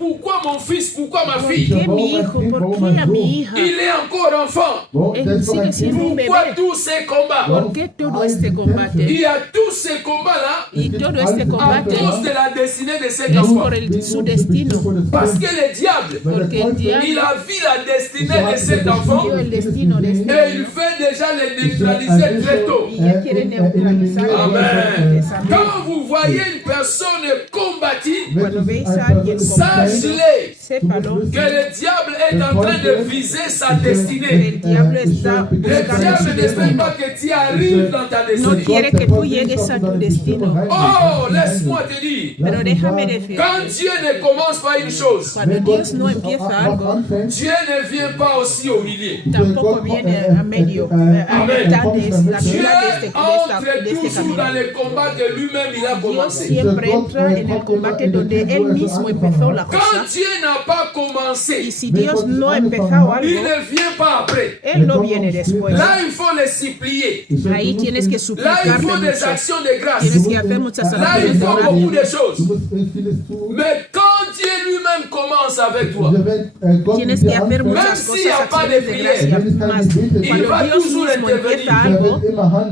Pourquoi mon fils? Pourquoi ma fille? ¿Por qué mi hijo? ¿Por qué a mi hija? Il est encore enfant. Sigue siendo un Pourquoi bebé. tous ces combats? ¿Por qué todo este combate? Il y a tous ces combats-là Y todo este à combate cause de la destinée de cet es enfant. por su destino. Parce que le diable, Porque el il diablo a vu la destinée de cet enfant vio el destino de et este il niño veut déjà le neutraliser très tôt. y ya quiere neutralizarlo. Amen. Quand vous voyez une personne combative, Cuando veis a alguien combatiendo, sachez-le sépalo que le diable est en train de viser sa que destinée. el diablo está Le buscando diable su ne veut destino. pas que tu arrives dans ta No destinée. quiere que tú llegues a tu destino. Oh, laisse-moi te dire, Pero déjame decir, quand Dieu ne commence pas une chose, cuando Dios no empieza algo, Dieu ne vient pas aussi au milieu. tampoco viene a medio, a mitad de la Dieu mitad de este entre toujours camino. dans le combat que lui-même il a Dios commencé. siempre entra en el combate donde Él mismo empezó la Quand cosa. Dieu n'a pas commencé, Y si Dios no ha empezado il algo, ne vient pas après. Él no viene después. Là, il faut les supplier. Ahí tienes que Là, il suplicarle faut des mucho. actions de grâce. Tienes que hacer muchas Là, il acciones de faut beaucoup de gracias. choses. Mais quand Dieu lui-même commence avec toi, Tienes que hacer Même muchas s'il y a cosas, pas acciones de de prière, gracia. Mas il va cuando Dios toujours mismo intervenir. empieza algo,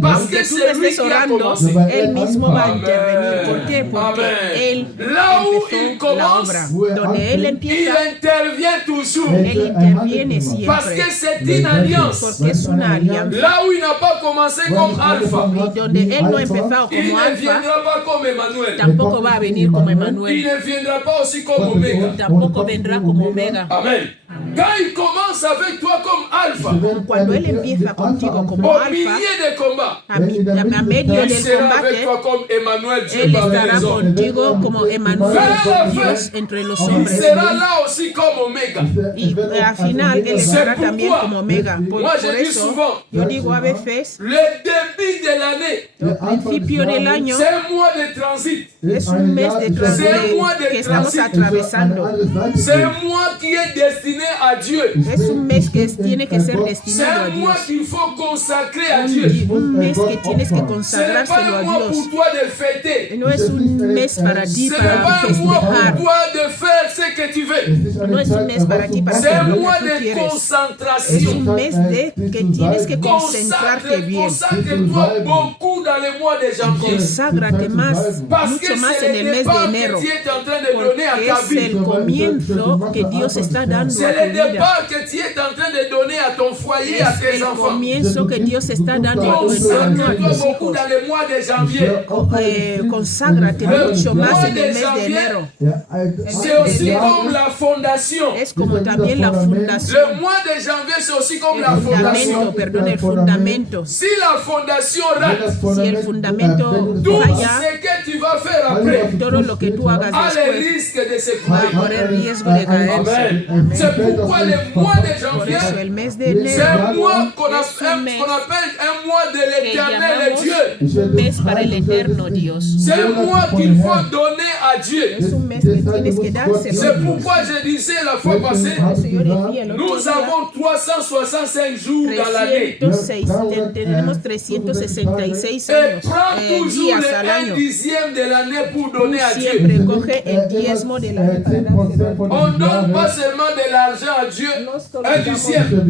Parce que que tú c'est lui estés qui a orando, commencé. Él mismo va a Amen. intervenir. ¿Por qué? Porque Amen. Él Là où il empezó la commence, obra. Donde Él il empieza, intervient toujours. Él interviene Parce siempre. que c'est une alliance. Porque es una alianza. Là où il n'a pas commencé comme Alpha, Y donde Él no ha empezado il como ne Alfa, viendra pas comme Emmanuel. tampoco va a venir como Il Emmanuel. ne viendra pas aussi comme Omega. Tampoco vendrá como Omega. Amen. Quand il commence avec toi comme Alpha, Cuando Él empieza contigo como au Alfa, milieu des combats, a medio il del sera avec combate, toi comme Emmanuel, Dieu Él parmi estará les hommes. contigo como Emmanuel, Dios entre los Il hombres. sera là aussi comme Omega. Y al final Él estará también como Omega. Por Moi, je dis eso, souvent, yo digo a veces, le début de l'année, al principio del año c'est un mois de transit. es un mes de que estamos atravesando. C'est un mois qui est destiné à Dieu. Es un mes que tiene que ser C'est destinado a un mois Dios. qu'il faut consacrer à Dieu. Un mes que tienes que Ce n'est consagrárselo pas un a mois Dios. pour toi de fêter. No es un mes para ti, Ce n'est para pas un mois pour festejar. toi de faire ce que tu veux. No es un mes para ti, para C'est un hacer lo mois que tú de quieres. Es concentration. un mes de que tienes que concentrarte bien. Consacre-toi beaucoup dans le mois de janvier. Conságrate más, Parce mucho que más en c'est el le mes de départ enero. que Dieu est en train de donner à Porque ta es vie. el comienzo que Dios está dando C'est a le tu vida. départ que Dieu est en train de donner à ton foyer, à Es tes el enfants. comienzo que Dios está dando a tu entorno, a Consacre-toi tus beaucoup hijos. dans le mois de janvier. Conságrate mucho más en el mes de enero. C'est aussi comme la fondation. Es como también la fundación. Le mois de janvier, c'est aussi comme la fondation. Fundamento, perdón, el fundamento. Si la fondation rate, Si el fundamento tout falla, ce que tu vas faire après todo lo que tú hagas a le después risque de se va a couler. correr riesgo de caerse. Amen. C'est pourquoi le mois de Por eso janvier, el mes de c'est un enero mois qu'on es un mes appelle un mois de que l'éternel llamamos Dieu. un mes para el eterno Dios. C'est un mois qu'il faut donner à Dieu. Es un mes que tienes que dárselo. C'est pourquoi je disais la fois passée, Por eso yo decía el otro nous día, avons 365 jours dans l'année. 306, tenemos 366 Et años, prends toujours días le al 1 año. dixième de l'année pour donner à Dieu. Siempre coge el diezmo de la On ne donne pas seulement de l'argent à Dieu, un dixième,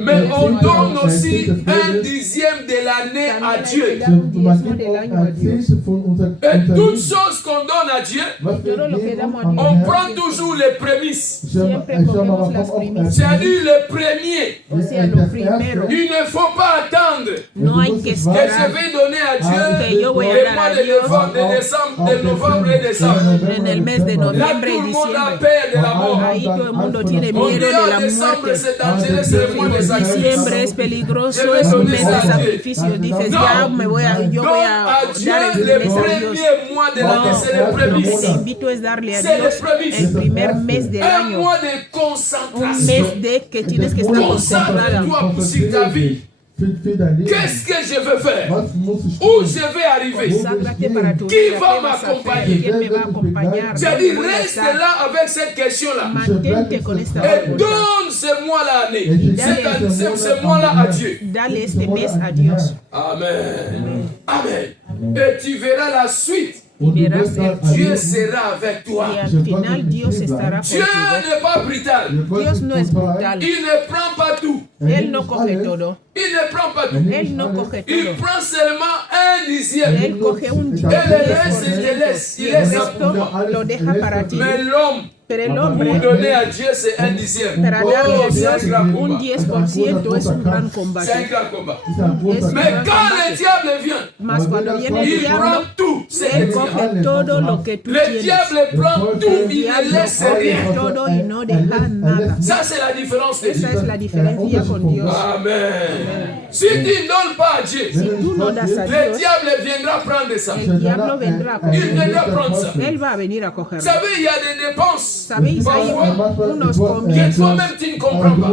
mais on donne aussi un dixième de l'année à Dieu. Et toutes choses qu'on donne à Dieu, on prend toujours les prémices. C'est-à-dire le premier. Il ne faut pas attendre No hay que que je esperar vais donner à Dieu que yo voy a les dar mois a de Dios novembre, de novembre et décembre. en el mes de Là, noviembre y tout le monde a diciembre. peur de la mort. Ahí todo el mundo tiene On miedo dit de en la décembre, muerte. c'est dangereux, c'est le mois de sacrifice. Diciembre es peligroso, es un mes de sacrificio. Dices, ya me voy a, yo Donc voy à a Dieu, dar el le mes a Dios. premier mois de l'année, c'est le Lo que te prémices. invito es darle a C'est Dios le prémices. el primer mes del Un año. mois de Un concentration. mes de que tienes que estar concentrada. Consacre-toi pour sur ta vie. Qu'est-ce que je veux faire? Où je vais arriver? Conságrate para tu Qui vida. va ¿Qué vas a hacer? m'accompagner? ¿Quién me va a acompañar? J'ai ¿Dónde dit, voy a reste estar? là avec cette question-là. Mantente con esta Et pregunta. donne ce mois-là l'année. Ce mois-là à Dieu. Dale este mes a Dios. Amen. Amen. Et tu verras la suite y verás el Dieu sera avec toi. y al final Dios estará Dieu contigo. n'est pas brutal. Dios no es brutal. Il ne prend pas tout. Él no coge todo. Il ne prend pas tout. Él no coge Il todo. prend seulement un dixième. Él coge un Et le reste, il te laisse. y Il el laisse à resto lo deja para ti. Mais l'homme, Pero el pour hombre, donner à Dieu, c'est un dixième. para darle Oh, a c'est un Dios grand un combat. 10% es un gran C'est un combate. grand combat. Es Mais quand le diable vient, Mas cuando viene el il diablo, prend tout. C'est él le diable. coge todo lo que tú Le tienes. diable prend tout, El il ne diablo laisse rien. coge todo y no deja nada. Ça, c'est la différence de Esa Dieu. es la diferencia con Dios. Amen. Si tu ne donnes pas à Dieu, Si tú no das a le Dios, diable viendra prendre ça. el diablo vendrá a Il coger. viendra prendre ça. Él va a venir a Vous cogerlo. savez, il y a des dépenses. ¿Sabéis? Hay Parfois, unos que comienzos. toi-même tu ne comprends pas.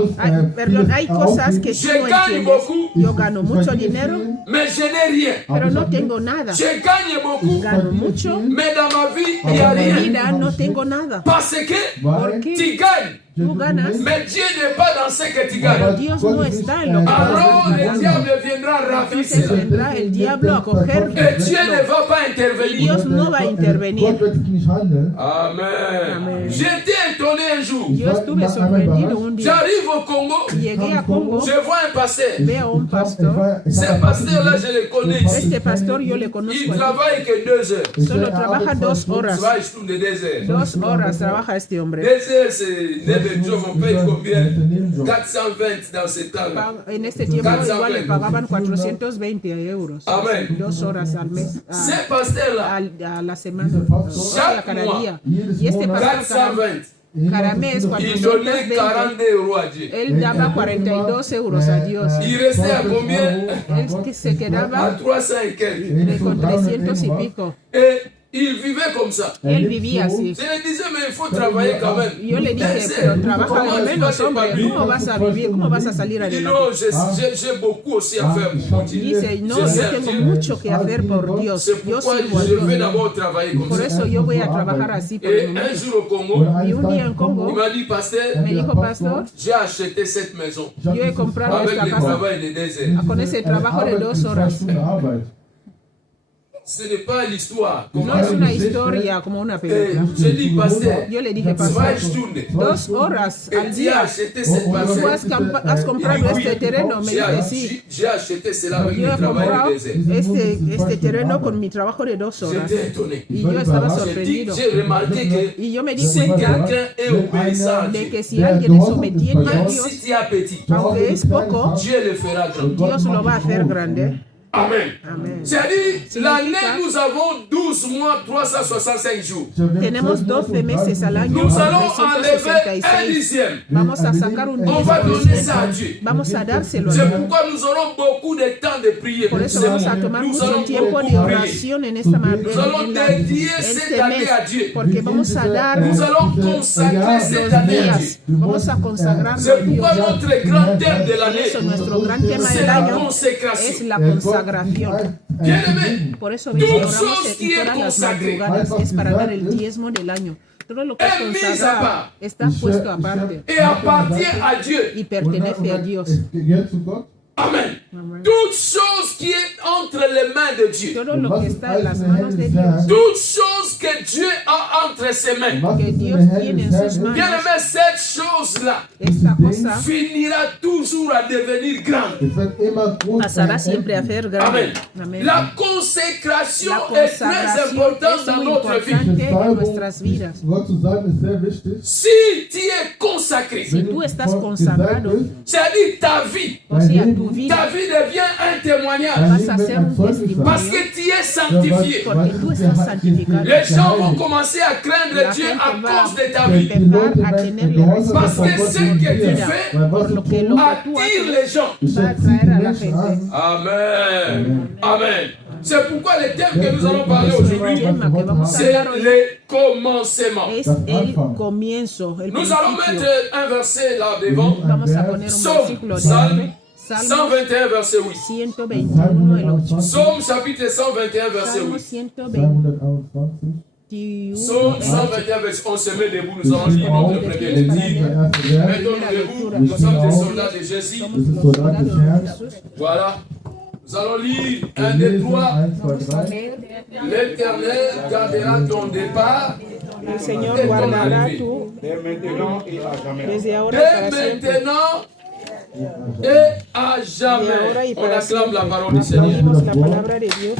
Perdón, hay cosas que tú Je no gagne entiendes. beaucoup, Yo gano mucho dinero, mais je n'ai rien. pero no tengo nada. Je gagne beaucoup, Gano mucho, mais dans ma vie, il n'y a en mi rien. vida no tengo nada. Parce que Porque tu gagnes, tú ganas, mais Dieu n'est pas dans ce que tu pero gagnes. Dios no está en lo que Alors le estás diable viendra ravir Entonces cela. vendrá el diablo a coger. Et Dieu ne va pas intervenir. Dios no va a intervenir. Amen. J'étais étonné un jour. Yo estuve sorprendido un día. J'arrive au Congo, Llegué a Congo, je vois un pasteur. veo a un pastor. Ce pasteur-là, je le connais ici. Este pastor yo le Il conozco. travaille que 2 heures. Solo trabaja 2 horas. Zwei Stunden, 2 heures. 2 horas trabaja este 2 hombre. heures, c'est 9 jours. On paye combien? 420 dans ce temps-là. En este tiempo igual le pagaban 420 euros. Amen. 2 horas al mes. Ce pasteur-là, A la semana. A cada día. Y este pastor 420. cada mes Il donnait 420. 40 euros à Dieu. Él daba 42 euros a Dios. Il restait à combien? Él que se À quedaba 300 et quelques. con 300 y pico. Et il vivait comme ça. Él vivía así. Je le disais, mais il faut travailler quand même. Yo le dije, pero trabaja al menos, hombre, ¿cómo vas a vivir? ¿Cómo vas a salir Il dit adelante? non, j'ai beaucoup aussi à faire pour Dieu. Dice, no, yo tengo mucho que hacer por Dios. C'est Yo pourquoi sirvo a je vais Dios. d'abord travailler comme Por ça. eso yo voy a trabajar así por el Et un momento. jour au Congo, Y un día en il Congo m'a dit, pasteur, me dijo, pastor, j'ai acheté cette maison yo he comprado avec esta le casa travail de 2 heures. con ese trabajo de 2 horas. Ce n'est pas l'histoire. No es una historia como una película. Je dis, pasteur, Yo le dije, pastor, 2 Stunden. 2 horas Et al tu as día. acheté cette ¿Tú parcelle. has comprado este terreno? Me dice, sí. J'ai acheté cela avec Yo le he travail comprado de 2 heures. este terreno con mi trabajo de 2 horas. J'étais étonné. Y yo estaba J'ai sorprendido. remarqué que Y yo me di si cuenta quelqu'un est obéissant à de Dieu, que si alguien es obediente a même Dios, si tu es petit, aunque es poco, Dieu le fera grand. Dios lo va a hacer grande. Amen. Amén. C'est-à-dire, l'année, nous avons 12 mois, 365 jours. Tenemos 12 meses al año, Nous allons enlever un 366. dixième. Vamos a sacar un On va donner ça à 10%. Dieu. Vamos a dárselo a C'est Dios. pourquoi nous aurons beaucoup de temps de prier. Por eso vamos a tomar Nous mucho allons tiempo de beaucoup prier. oración en esta Nous allons dédier cette année à Dieu. porque vamos a dar Nous allons consacrer cette année à Dieu. días, vamos a consagrarlo a C'est Dios. pourquoi notre grand thème de Por l'année, eso nuestro gran tema c'est del la año es consécration. la consagración. Bien-aimé, Por eso Toute oramos chose en qui est todas las consacrée madrugadas es para dar el diezmo del año. Todo lo que es est mise à consagrado part está puesto aparte et appartient à Dieu. y pertenece a Dios. Amen. Toute chose qui est entre les mains de Dieu. Todo lo que está en las manos de Dios, Toute chose que Dieu a entre ses mains. que Dios tiene en sus manos, Bien-aimé, cette chose-là esta cosa finira toujours à devenir grande. pasará siempre a ser grande. Amen. Amén. La consécration La est très consagración importante es dans muy notre vie. importante en nuestras vidas. Si tu es consacré, Si tú estás consagrado, c'est-à-dire ta vie, o sea, tu vida ta vie devient un témoignage vas a ser un parce testimonio que tu es sanctifié. porque tú estás santificado. Les gens vont commencer à craindre La Dieu gente à va cause de ta vie. empezar a tenerle Parce respeto que ce que tu fais por lo que tú attire les gens. va a atraer a la gente. Amen. Amen. C'est pourquoi le thème que nous allons parler El aujourd'hui, tema que vamos a c'est hablar hoy le commencement. es el comienzo, el Nous allons principio. mettre un verset là devant. Vamos a poner un Psaume, versículo Salme de Salmo 121, verset 8. 121, el 8. Psaume chapitre 121, verset Salmo 8. 121. Psaume 121, verset 8. On se met debout, nous allons lire notre premier lecture. Mettons-nous debout, nous sommes des soldats de Jésus. Somos los soldados de Jesús. Voilà. Nous allons lire 1, 2, 3. L'Éternel gardera ton départ El Señor et ton guardará arrivée. tu Dès maintenant et à jamais. desde ahora y Dès para siempre. maintenant et à De ahora y jamais. On para acclame la siempre. parole du Seigneur. Oímos la palabra de Dios.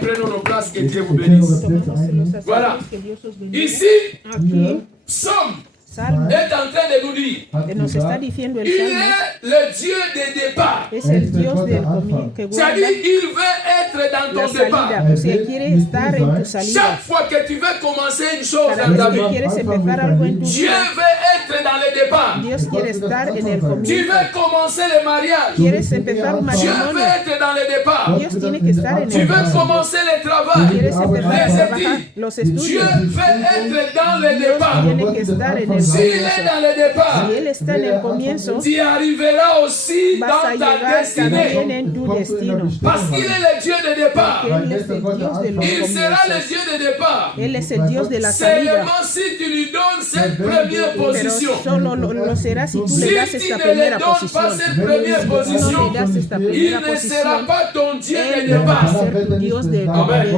Prenons nos places, que Dieu vous bénisse. Tomemos los asientos, Voilà. que Dios os bendiga. Ici, Aquí, Psaume Salmo est en train de nous dire, nos está diciendo el il Salmo est le Dieu des départs. es el Dios del comienzo que guarda C'est-à-dire, il veut être dans la ton départ. salida, o sea, quiere estar en tu salida. Chaque fois que tu veux commencer une chose Cada dans ta vez que vie, quieres empezar algo en tu Dieu vida, veut être dans le départ. Dios quiere estar en el Tu comienzo. veux commencer le mariage. Quieres empezar un Dieu matrimonio, veut être dans le départ. Dios tiene que estar en Tu el veux comienzo. commencer le travail. Quieres empezar a Les trabajar études. los Dieu estudios. veut être dans le Dios départ. tiene que estar en el S'il est comienzo. dans le départ, Si Él está en el comienzo, tu arriveras aussi vas a dans ta llegar también destinée. en tu destino. Parce qu'il est le Dieu de départ. Él es el Dios de los Il sera le comienzos. Dieu de départ. Él es el Dios de la salida. Seulement si tu lui donnes cette première Pero position. solo lo será si tú Si le das tu esta ne primera le donnes posición. pas cette première Si tú no position, le das esta il primera ne sera posición, pas ton Dieu Él de no va a départ. ser tu Dios de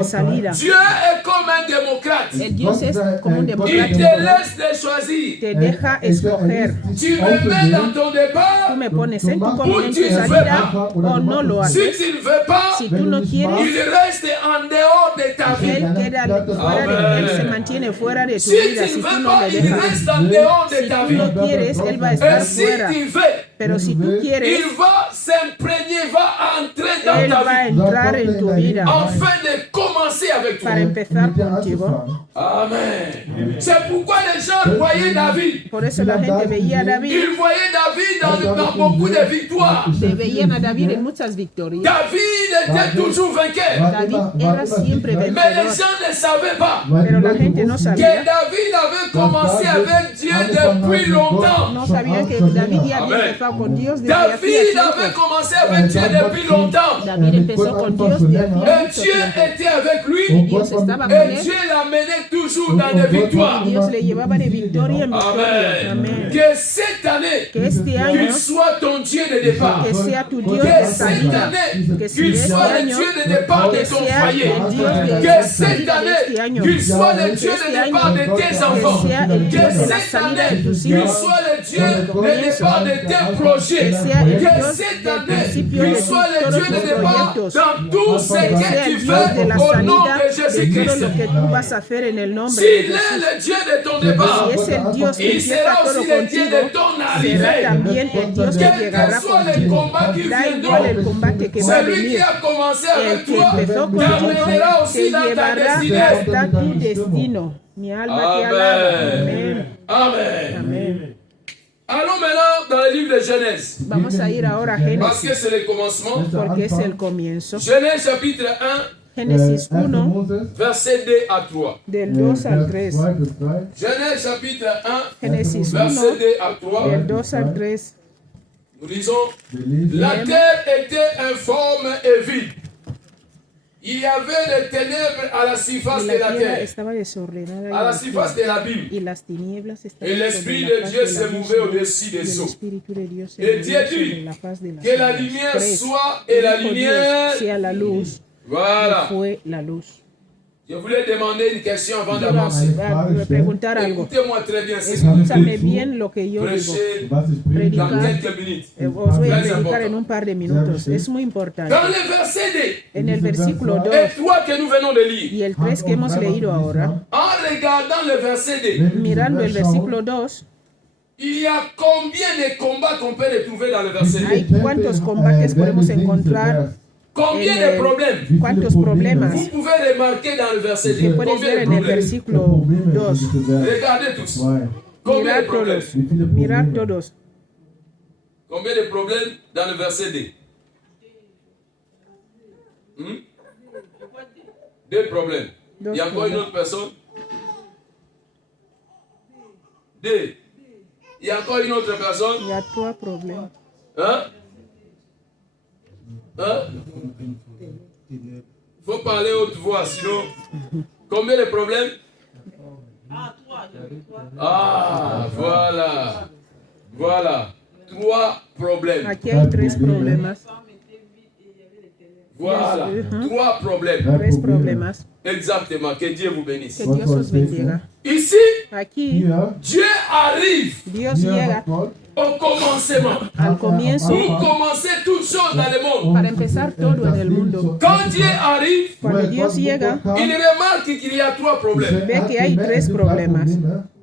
salida. Dieu est comme un démocrate. El Dios es como un Il te democrático. laisse de choisir. Te deja escoger. Tu me mets dans ton départ. Tú me pones en tu salida o no lo Si haces. tu ne veux pas, Si tú no quieres, il reste en dehors de ta vie. Él queda fuera de Él se mantiene fuera de tu Si vida tu si ne tú veux no pas, le il dejas. reste en dehors de Si ta tú vie. no quieres, Él va a Et estar si fuera. tu veux, Pero si tú quieres, il va s'imprégner, va entrer dans Él ta va a vie. entrar en tu vida Afin de commencer avec toi. para empezar contigo. Amen. C'est pourquoi les gens voyaient David. Por eso la gente veía a David, Ils voyaient David dans beaucoup de victoires. veían a David en muchas victorias. David était toujours vainqueur. David era siempre Mais les vencedor, gens ne savaient pas pero la gente no que sabía, David avait commencé avec Dieu depuis longtemps. no sabían que David ya había Amen. empezado con Dios desde hacía David avait tiempo. commencé avec Dieu depuis longtemps. David empezó con Dios desde hacía Et mucho Dieu tiempo. était avec lui. Dios estaba con Et él Dieu l'amenait toujours dans des victoires. Dios le llevaba de victoria en victoria. Amen. Amén. Que cette année, Que este año qu'il soit ton Dieu de départ. que sea tu Dios Que de cette salida. année, Que si qu'il este soit le año Dieu de départ de que ton sea foyer. el Dios de Que la cette salida de este année, año. qu'il soit le Dieu Este de départ año, de tes que enfants. sea el Que Dios de la cette salida année, de tus qu'il hijos. soit le Dieu de départ de tes projets. Que sea el Que Dios cette del année, principio qu'il de soit le todos Dieu de tus départ proyectos. dans tout ce Que que sea tu el Dios de fais la au nom salida de de todo Jésus-Christ. lo que tú vas a hacer en el nombre de S'il est Jesús. le Dieu de ton départ, Si es el Dios que il empieza sera todo aussi le Dieu contigo, de ton será arrivée. también el Dios que Quel que llegará soit les contigo. combats qui Da igual el viendront, combate que va a celui qui venir. a commencé El avec que toi empezó contigo t'amènera te aussi dans ta llevará destinée. hasta tu destino. Mi alma te alaba. Amen. Amén. Amen. Amén. Allons maintenant dans le livre de Genèse. Vamos a ir ahora a Parce que Génesis, c'est le commencement. porque es el comienzo. Genèse chapitre 1, Génesis 1, verset 2 à 3. del 2 al 3. Genèse chapitre 1, Génesis 1, verset 2 à 3. del 2 al 3. Nous lisons: la terre était informe et vide. Il y avait des ténèbres à la surface Y de la la tierra terre, estaba desordenada y à la surface vacía, de l'abîme. y las tinieblas estaban Et l'Esprit sobre de la Dieu faz se del abismo, mouvait au-dessus y des el eaux. Espíritu de Dios se Et movía Dieu sobre dit la faz de las que la aguas. lumière 3. soit, et la Dijo lumière. Dios, sea la luz, y Voilà. fue la luz. Je voulais demander une question avant Quiero d'avancer. preguntar algo. Écoutez-moi très bien ce que je Escúchame dis. bien lo que yo digo. Prêcher dans Predicar, quelques minutes. os voy a Très predicar en important. un par de minutos. Es muy importante. Dans le verset 2 En el versículo 2 et 3 que nous venons de lire, y el 3 que hemos leído ahora, en regardant le verset 2, mirando el versículo 2, il y a combien de combats qu'on peut retrouver dans le verset 2? hay cuántos combates podemos encontrar, Combien de problèmes? cuántos problemas Vous pouvez remarquer dans le verset que 2. puedes Combien ver de en el problèmes? versículo 2. Regardez tous. Combien Mirad de problèmes? todos, mirad todos. Combien de problèmes dans le verset 2? Deux problèmes. Deux Il y a encore une problèmes. autre personne? Deux. Il y a encore une autre personne? Il y a 3 problèmes. Hein? Hein? Faut parler haute voix, sinon. Combien de problèmes? Ah, voilà. Voilà. 3 problèmes. Aquí hay 3 problemas. Voilà, 3 problèmes. 3 problemas. Exactement, que Dieu vous bénisse. Que Dios os bendiga. Ici, Aquí, Dieu arrive Dios llega au commencement. al comienzo Pour commencer toutes choses dans le monde. para empezar todo en el mundo. Quand Dieu arrive, Cuando Dios llega, il remarque qu'il y a 3 problèmes. ve que hay 3 problemas.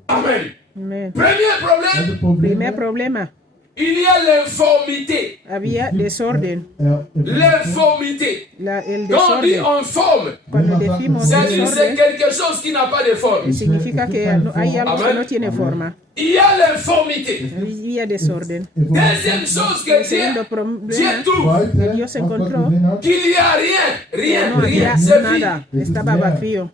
Amen. Amen. Premier problème, Primer problema, il y a l'informité. había desorden. L'informité. El Quand on dit desorden, informe, cuando decimos c'est desorden, quelque chose qui n'a pas de forme. significa que hay algo que no tiene forma. Il y a l'informité. Había desorden. Deuxième chose que Segundo Dieu problema, trouve, que Dios encontró qu'il n'y a rien, no había c'est vide. nada, estaba vacío.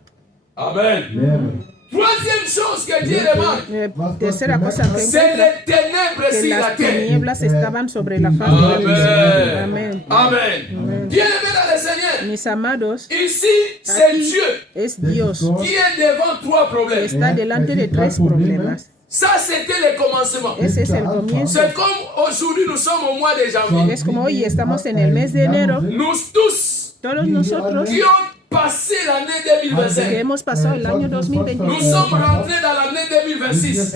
Amen. Troisième chose que Dieu remarque, Tercera cosa que c'est encuentra, les ténèbres que sur la las terre. tinieblas estaban sobre la faz de la tierra. Amen. Amén. Amen. Bien-aimés dans le Seigneur, Mis amados, ici c'est aquí Dieu es Dios qui est devant 3 que problèmes. está delante de 3 problemas. Ça, c'était le commencement. Ese es el comienzo. C'est comme aujourd'hui, nous sommes au mois de janvier. Es como hoy estamos en el mes de enero, Nous tous todos nosotros qui ont passé l'année que 2025, hemos pasado el año nous 2025, sommes rentrés dans l'année 2026.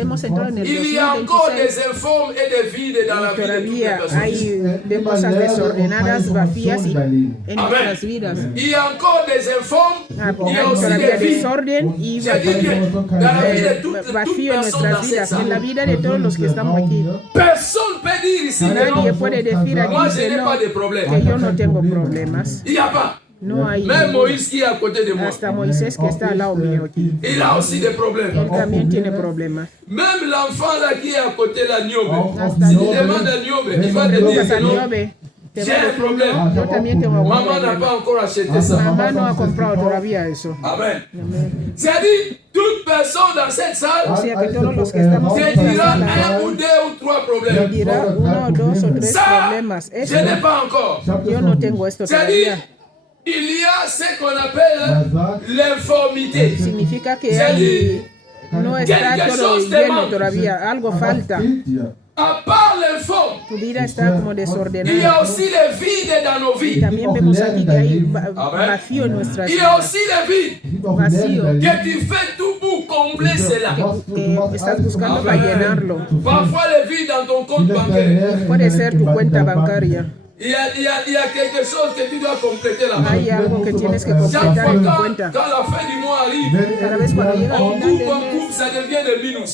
hemos entrado en el Il y a encore 2026. des informes et des vides dans la vie de toutes les Todavía personnes. hay de cosas desordenadas, vacías en nuestras vidas. Il y a encore des informes, il y a Hay aussi todavía des vides. desorden y J'ai dit bien, dans la vie de toutes vacío en personnes dans nuestras cette vidas, en la salle. vida de todos los que estamos aquí. Personne ne peut dire ici que Nadie non. puede decir Moi, aquí je que n'ai no, pas de problème. que yo no tengo problemas. Il n'y a pas. No hay. Même Moïse qui est à côté de moi, Hasta Moisés que está al lado mío aquí. il a aussi des problèmes. Él también tiene problemas. Même l'enfant là qui est à côté là, Niobe, Hasta si tu demandes à Niobe, il va te dire Lucas que non. Aniobe, te J'ai va a un decir, problème. no, yo también tengo algún Maman n'a problema. pas encore acheté ça. Mamá no ha comprado todavía eso. Amen. C'est-à-dire, toute personne dans cette O salle sea que todos los que estamos en te esta dira sala un ou 2 ou 3 problèmes. dirá 1, 2 o 3 Ça, problemas. je Eso n'ai pas encore. yo no tengo esto C'est-à-dire, todavía. il y a ce qu'on appelle l'informité. Significa que hay, no está todo lleno todavía, algo falta. À part l'informe, Tu vida está como il y a desordenada. aussi les vides dans nos vies. También vemos aquí que hay vacío en nuestras Il y a vidas. aussi les vides Vacío. que tu fais tout pour combler cela. Que estás buscando para llenarlo. Parfois les vides dans ton compte bancaire. Puede ser tu cuenta bancaria. Il y a quelque chose que tu dois compléter là-bas. Hay algo que tienes que Chaque completar fois en tu quand cuenta. la fin du mois arrive, Cada vez cuando llega on al final del coupe, mes, ça devient des minus.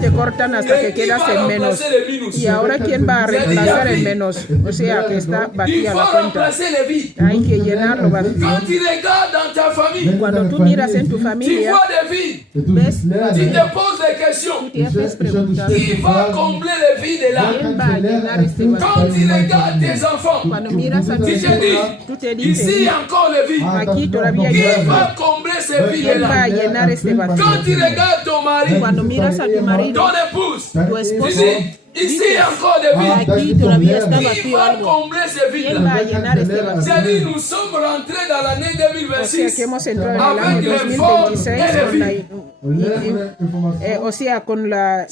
te cortan hasta que Et qui quedas va en menos. remplacer les minus? Y ahora, ¿quién va a reemplazar el menos? O sea, que está Il vacía faut la cuenta. remplacer les vides. Hay que llenarlo vacío. Quand tu regardes dans ta famille, Cuando tú miras en tu tu familia, vois des vides. ves, Tu te poses des questions. te haces preguntar, Qui va combler les vides là? ¿quién va a llenar este Quand vacío? tu regardes tes enfants, Cuando miras a tus tu te hijos, dis, tú te ici il y dices, a encore les vides. aquí todavía Qui hay va combler ces vides ¿quién va là? a llenar este vacío? Quand tu regardes ton mari, Cuando miras a tu marido, ton épouse, tu tu esposo, dis, ici il y a encore des vides. aquí todavía está Qui vacío va algo. combler ces vides ¿Quién va là? a llenar este vacío? C'est-à-dire, nous sommes rentrés dans l'année O sea, 2026 que hemos entrado en el año 2026 o sea, con la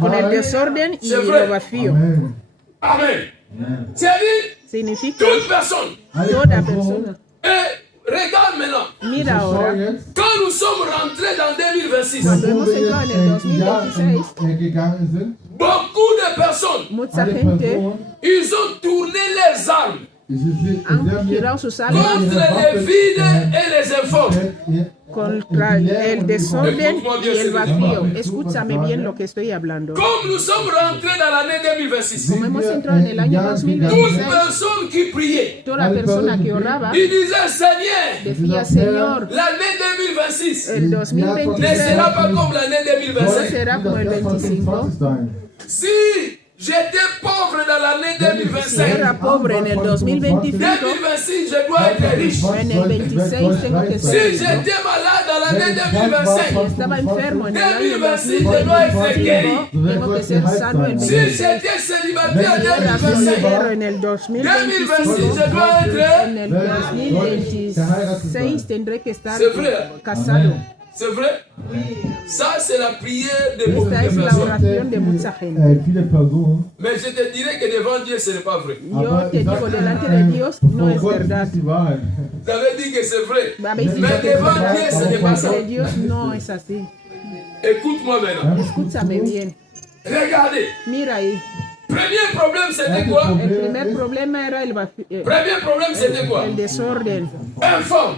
con el desorden y lo vacío. Amen. C'est-à-dire, Significa toute personne. toda persona. Et regarde maintenant, Mira ahora, quand nous sommes rentrés dans 2026, cuando hemos entrado en el 2026, beaucoup de personnes, mucha gente ils ont tourné les armes han girado sus armas contre les vides et les informes. contra el desorden y el vacío. Escúchame bien lo que estoy hablando. Comme nous sommes rentrés dans l'année 2026, Como hemos entrado en el año toute 2026, personne qui priait, toda persona que oraba il disait, Seigneur, decía, Señor, l'année 2026 el ne 2026 sera pas comme l'année no 2025. será como el 25. Si j'étais pauvre dans l'année Si 2025, era pobre en el 2025, 2026, je dois être riche. en el 26 tengo que Si ser rico. j'étais malade dans l'année 2025, Estaba enfermo en el año 2026, je dois être guéri. 2025, tengo que ser sano en el Si 2026. j'étais célibataire en Era 2025, soltero en el 2026, 2025, je dois être. en el 2026 tendré que estar C'est vrai. casado. C'est vrai? Ça, c'est la prière de beaucoup Esta de es la personnes. oración de mucha gente. Pide perdón. Mais je te dirais que devant Dieu, ce n'est pas vrai. Yo te digo, delante de Dios no es verdad. Vous avez dit que c'est vrai. Habéis dicho Mais que es devant verdad, Dieu, ce n'est pero pas ça. delante de Dios no es así. Écoute-moi maintenant. Escúchame bien. Regardez. Mira ahí. Premier problème, c'était quoi? El primer problema era el Premier problème, c'était quoi? desorden. Informe.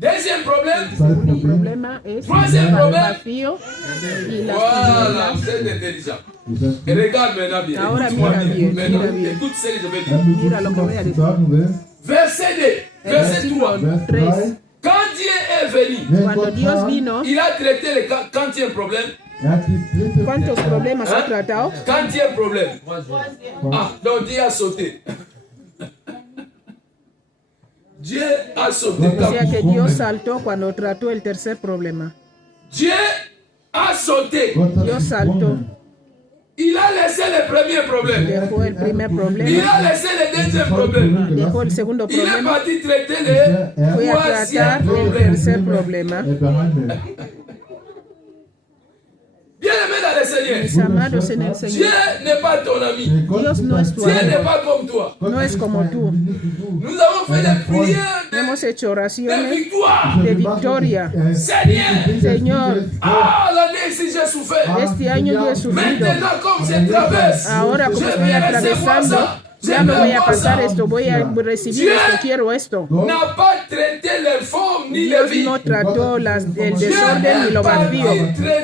Deuxième problème. El problema es Troisième el problème. vacío y las Voilà, vous tinieblas. êtes intelligent. Et regarde maintenant bien. Ahora Écoute-moi mira bien, Maintenant, mira bien. écoute ce que je vais dire. Mira lo que voy a decir. Verset 2. Verset 3. Versículo 3. Quand Dieu est venu, Cuando Dios vino, il a traité le quand il y a un problème. ¿cuántos problemas ha tratado? Quand il y a un problème. Ah, donc Dieu a sauté. Dieu a sauté. O sea que Dios saltó cuando trató el tercer problema. Dieu a sauté. Dios saltó, Il a laissé le premier problème. dejó el primer Il problema, a laissé le deuxième problème. dejó el segundo Il est problema, parti traiter le fue a troisième tratar el problème. tercer problema. Bien-aimé dans le Seigneur, Mis amados en el Dieu Señor, n'est pas ton ami. Dios no es tu Dieu n'est amigo, pas comme toi. no es como tú. Nous avons fait des prières Hemos hecho de oraciones victoire. de victoria. Seigneur, Señor, ah, l'année ici j'ai souffert. este año yo he sufrido. Maintenant, comme je traverse, Ahora como je estoy vais recevoir atravesando, ça. Je ya me voy vais a voir pasar ça. esto, voy a recibir esto, quiero esto. N'a pas traité les formes ni les Dios vies. no trató el desorden ni lo vacío.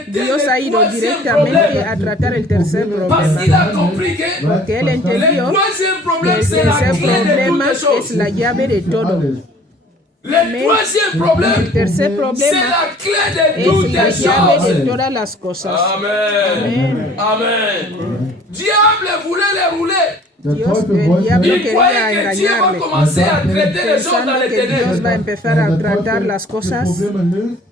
Dios ha ido directamente a tratar el tercer Parce qu'il a problema. compris que Porque él le entendió troisième que problème, el c'est la tercer clé de problema toutes les es choses. la llave de todo. Le troisième problème, El tercer c'est problema la clé de es toutes la les llave de choses. todas las cosas. Amen. Amen. Diable voulait les rouler. Dios, el diablo Il quería croyait que Dieu va engañarle, commencer à traiter les choses dans pensando les que Dios va a ténèbres. empezar a tratar las cosas.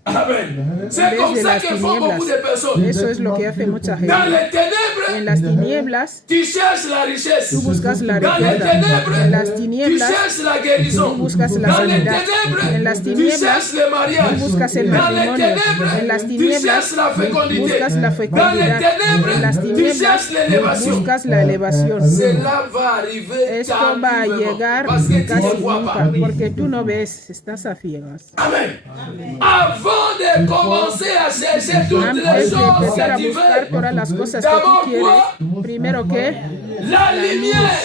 Amen. C'est comme Desde ça las que font beaucoup de personnes. Eso es lo que hace mucha Dans gente. les En ténèbres, las tinieblas, tu cherches la richesse. tú buscas la Dans les riqueza. En ténèbres, las tu tinieblas, cherches la guérison. tú buscas la Dans les sanidad. ténèbres, En las tu tinieblas, cherches le mariage. tú buscas el Dans les matrimonio. ténèbres, En las tu tinieblas, cherches la fécondité. buscas la Dans les fecundidad. ténèbres, En las tu tinieblas, cherches l'élévation. buscas la elevación. Cela va arriver Esto va a tardivement, llegar parce que tu casi ne vois nunca, pas. porque tú no ves, estás a ciegas. Amen. Avant de commencer à chercher toutes Antes les de choses empezar a que tu buscar veux, todas las cosas que D'abord, tú quieres, primero que la lumière.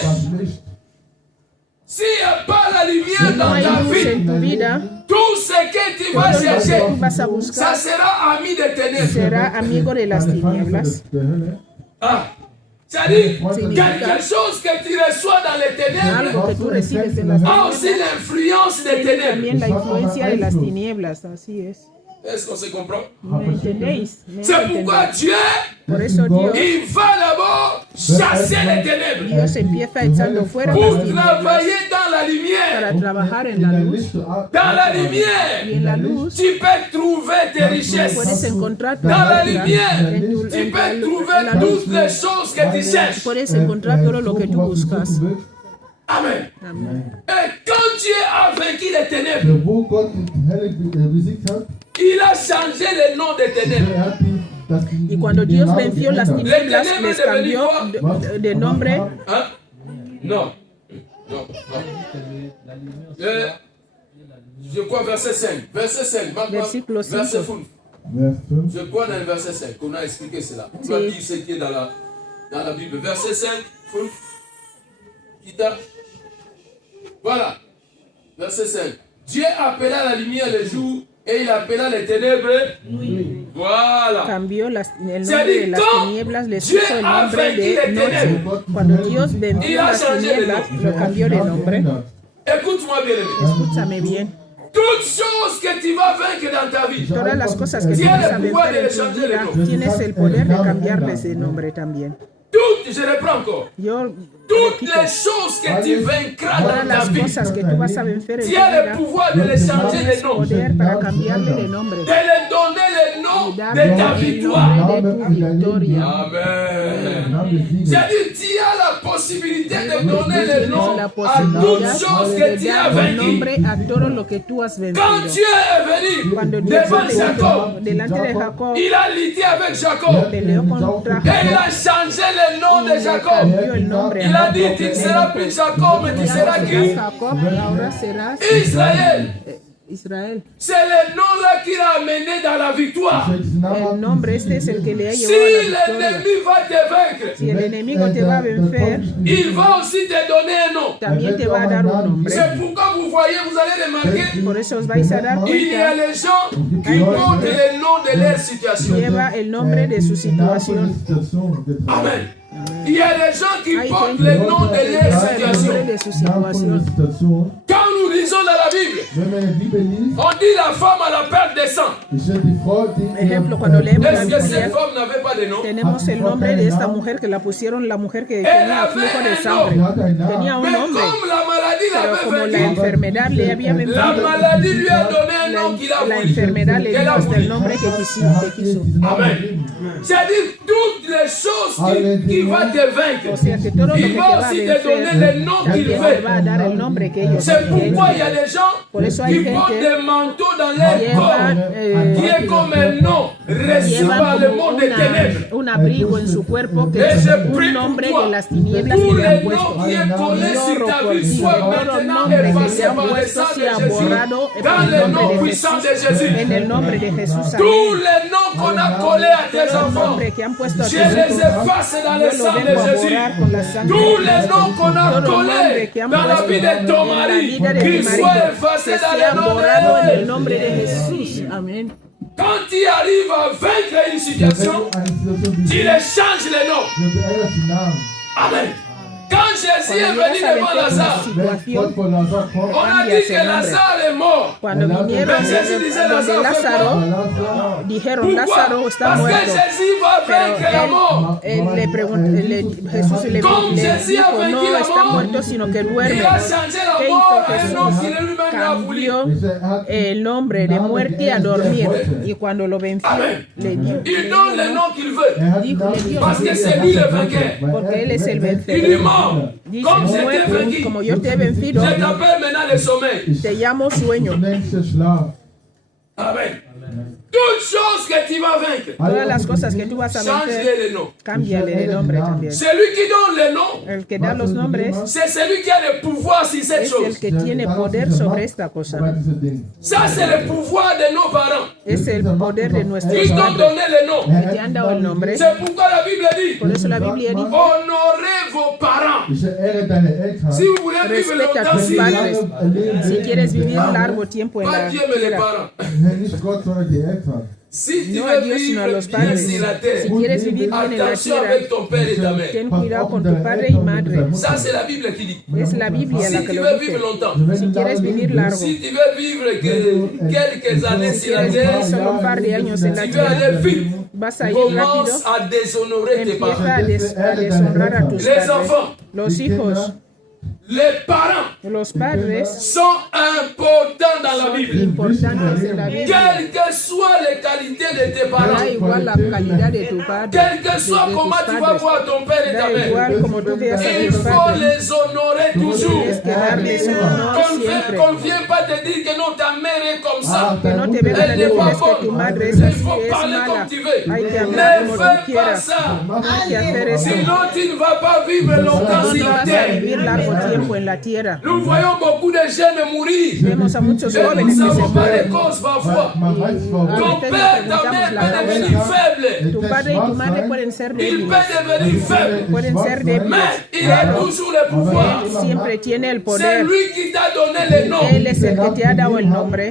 S'il n'y a pas la lumière no dans hay ta luz vie, en tu vida, tout ce que tu vas todo lo que chercher, tú vas a ça buscar sera ami de ténèbres. será amigo de las tinieblas. Ah. C'est-à-dire, Significa quelque chose que tu reçois dans les ténèbres algo que tú recibes en las a aussi tinieblas, l'influence des tiene ténèbres. también la influencia de las tinieblas, así es. Est-ce qu'on se comprend? ¿Me entendéis? ¿Me C'est entendéis? pourquoi Dieu, Por eso Dios, il va d'abord chasser les ténèbres Dios empieza echando fuera pour las tinieblas travailler dans la lumière. para trabajar en la luz. Dans la Y lumière, en la luz tu peux trouver tes richesses. puedes encontrar tu Dans la riqueza. lumière, En tu- tu en peux la luz trouver toutes les choses que tu cherches. puedes encontrar todo lo que tú buscas. Amen. Amén. Et quand Dieu a vaincu les ténèbres, il a changé le nom des ténèbres. Y cuando Dios venció las tinieblas, les cambió de nombre. Hein? Non. Non. Je crois verset 5. Verset 5. Versículo 5. Verset 5. Je crois dans le verset 5 qu'on a expliqué cela. On a dit ce qui est dans la Bible. Verset 5. Voilà. Verset 5. Dieu appela la lumière le jour et il appela les ténèbres nuit. Voilà. Cambió el nombre de las tinieblas, les puso el nombre de noche. Cuando Dios venció las tinieblas, lo cambió de nombre. Écoute-moi bien, aimé. Escúchame bien. Toutes choses que tu vas vaincre dans ta vie, Todas las cosas que tú vas a vencer en tu vida, tienes el poder de cambiarles de nombre también. toutes, je reprends encore, Yo toutes repito, les choses que tu vaincras todas dans ta las vie, cosas que tú vas a vencer en tu tu as le vida, pouvoir de les changer de nom, poder para cambiarle de nombre, de les donner le nom de ta victoire. Victoria. Amen. C'est-à-dire, tu as la possibilité de donner le nom La à posibilidad toutes choses que de tu as dar el vaincues. nombre a todo lo que tú has vencido. Quand Dieu est venu Cuando Dios devant se Jacob, delante de Jacob, il a lutté avec Jacob. peleó contra Et il Jacob a changé le nom y de le Jacob. cambió el nombre Il a a dit, Jacob. tu ne seras plus Jacob, mais tu seras qui? Jacob, ahora serás Israël. Israel. C'est le nom-là qui l'a amené dans la victoire. El nombre este es el que le ha Si llevado a la victoria. l'ennemi va te vaincre, Si el enemigo te va a vencer, il va aussi te donner un nom. también te va a dar un nombre. C'est pourquoi vous voyez, vous allez remarquer, Por eso os vais a dar il y a cuenta, les gens qui portent le nom de leur situation. lleva el nombre de su situación. Amen. Il y a des gens qui Hay portent gente le que nom de lleva leur el nombre situation. de su situación. Quand nous lisons dans la Bible, on dit la femme à la perte de sang. Por ejemplo, cuando leemos la Est-ce que cette Biblia, femme n'avait pas de nom? tenemos el nombre de esta mujer que la pusieron la mujer que tenía flujo de sangre. Tenía un Mais nombre, comme la maladie pero l'avait como la vaincu, enfermedad le había la vencido, maladie lui a donné un nom qu'il a la voulu. enfermedad le Qu'elle dio a hasta el voulu. nombre que quiso. Amen. C'est-à-dire toutes les choses qui vont te O vaincre. sea que todo lo que Il te va va a aussi te donner vencer, le nom qu'il también te veut. va a dar el nombre que ellos C'est pourquoi il y quieren. a des gens Por eso hay qui gente portent des manteaux dans leur Lleva, corps, qui est comme un nom reçu lleva par le como monde des ténèbres. un abrigo en su cuerpo que Et es je un prie nombre pour de toi. las tinieblas Tous que le han les puesto. noms qui est collé sur Oro ta por vie ti, soient todo maintenant nombre que effacés le han par le puesto sang de sea Jésus. borrado Dans por el le nombre nom de puissant de Jesús. Jésus. En el nombre de Jesús. Tous Amén. les noms qu'on a collés à tes Todos los enfants, nombres que han puesto a je tus les hijos, efface dans le yo sang lo de vengo a Jésus. borrar con la sangre. Tous les noms qu'on a Todo nombre collés que han dans la puesto vie de ton en la mari, vida de qu'ils tu soient marido, effacés que dans sea le nom borrado en el de nombre de Jesús. Amén. Quand tu arrives à vaincre une situation, tu les changes les noms. Amen. Quand Jésus est Cuando venu llegas a devant vencer una Lazare, situación, on a cambias dit que el nombre. Lazare est mort. Cuando vinieron Mais Jésus disait donde Lazare, Lázaro, dijeron pourquoi? Lázaro está Parce que muerto. Jésus va vaincre la mort. Él le preguntó, Jesús le Comme dijo, Jésus a vaincu no la está mort, muerto, sino que duerme. Il a changé la ¿Qué mort hizo à un nom Jesús? qu'il lui-même l'a voulu. Cambió el nombre de muerte a dormir. Y cuando lo venció, Amen. le dio, Il donne le nom qu'il veut. dijo, le dio, Parce que c'est lui le vainqueur. porque él es el Il est vencedor. mort. Dice, Comme j'étais muerto, vaincu, como yo te he vencido, je t'appelle maintenant le sommeil. te llamo sueño. Amen. Toutes choses que tu vas vaincre, Todas las cosas que tú vas a vencer, change-les le nom. cámbiale de nombre también. Celui qui donne le nom, El que da los nombres c'est celui qui a le pouvoir sur cette es chose. el que tiene poder sobre esta cosa. Ça, c'est le pouvoir de nos parents. Es el poder de nuestros Ils t'ont padres donné le nom. que te han dado el nombre. C'est pourquoi la Bible dit, Por eso la Biblia dice, honorez vos parents. Si vous voulez vivre respeta a longtemps tus sur padres. Si quieres vivir largo tiempo en pas la Dieu mais les tierra, parents. Si tu no a veux Dios sino a los vivre bien padres. sur la terre, Si quieres vivir bien en la attention tierra, avec ton père et ta mère. ten cuidado con tu padre y madre. Ça, c'est la Bible qui dit. Es la Biblia la Si que tu lo veux dice. vivre longtemps, Si quieres vivir largo, si tu veux vivre quelques années si sur la quieres terre, vivir solo un par de años en la tu veux tierra, aller vite. vas a ir rápido, Commence à déshonorer tes parents. empieza a deshonrar a tus Les padres. enfants, Los hijos, les parents los padres, sont importants dans la Bible. importantes en la Biblia. Quelles que soient les qualités de tes parents, Da igual la calidad de tu padre, quel que soit de comment tus tu vas padres. voir ton père et ta Da mère, igual como tú veas a il tus faut padres. les honorer toujours. Tienes que darles un honor siempre. Qu'on ne vienne pas te dire que non, ta mère est comme ça. Que no te vengan a Elle n'est pas decirles que tu bonne. madre es Il así, faut es parler mala. comme tu veux. Hay que Ne hablar como tú fais pas quieras. ça. Hay que hacer eso. Sinon, tu ne vas pas vivre longtemps No, sur no la vas a terre. vivir largo tiempo en la tierra. Nous voyons beaucoup de jeunes mourir. Vemos a muchos Et nous jóvenes ne que se savons pas les mueren. causes parfois. Ton veces père, nos ta mère preguntamos la peut devenir faible. Tu padre y tu madre pueden ser Il débiles, peut devenir faible. pueden ser débiles, Mais il a toujours le pouvoir. él siempre tiene el C'est poder. lui qui t'a donné le nom. Él es el que te ha dado el nombre.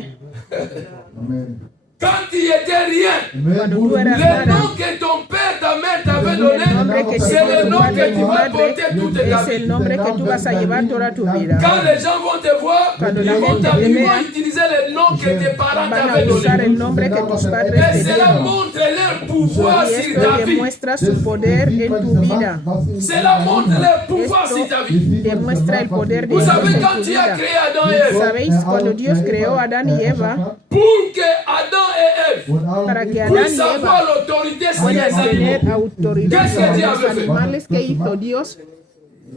Quand tu étais rien, Cuando tú eras le nada, nom que ton père, ta mère t'avait el donné, nombre que te c'est dio le tu nom padre que y tu tu vas madre porter toute ta es el vie. nombre que tú vas a llevar toda tu vida. Quand les gens vont te voir, Cuando ils la vont gente te ils vea, vont utiliser le nom que tes parents Van a t'avaient usar donné. el nombre que tus padres Et te cela dieron. montre leur pouvoir Y sur esto ta vie. demuestra su poder en tu vida. Cela montre leur pouvoir sur ta vie. Demuestra el poder de Vous Dios savez, en quand tu Dieu a vida. créé Adam et Ève, ¿Sabéis? Cuando Dios creó a Adán y Eva, pour que Adam et Ève para que Adán puisse y Eva avoir l'autorité sur les puedan tener animaux. autoridad Qu'est-ce que sobre Dieu los avait fait? animales que hizo Dios.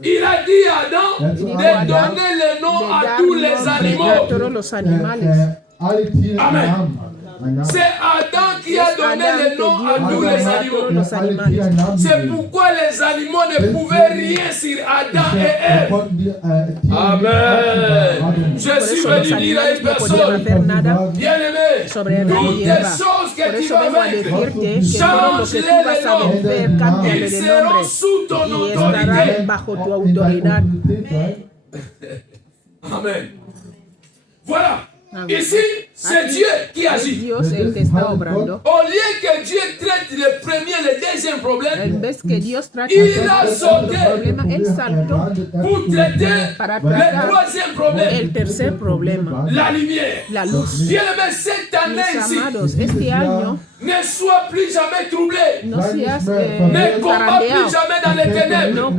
Il a dit à Adam de donner le nom De à dar tous les nombre a animaux. todos los animales. Amen. C'est Adam qui a donné Adam le nom que à dio tous nombre les a animaux. todos los animales. C'est pourquoi les animaux ne pouvaient rien sur Adam et Ève. Amen. Je Por suis eso los venu dire à animales une no podían personne, hacer nada bien-aimé, sobre Adán toutes y les Eva. choses que Por tu eso vas vengo a vaincre, decirte que todo lo que change-les tú vas le a nom. vencer, cámbiale Ils de seront nombre sous ton y autorité. estarán bajo tu autoridad. Amen. Voilà. Amen. Ici, c'est Aquí Dieu qui es agit. Dios el que está obrando. Au lieu que Dieu traite le premier, le deuxième problème, En vez que Dios trate Il a el sauté. problema, él saltó pour traiter para le tratar troisième problème, el tercer problema, la lumière. la luz. Bien-aimé, cette année Mis ici, amados, este año ne sois plus jamais troublé. no seas Ne combat plus zarandeado. jamais dans les ténèbres.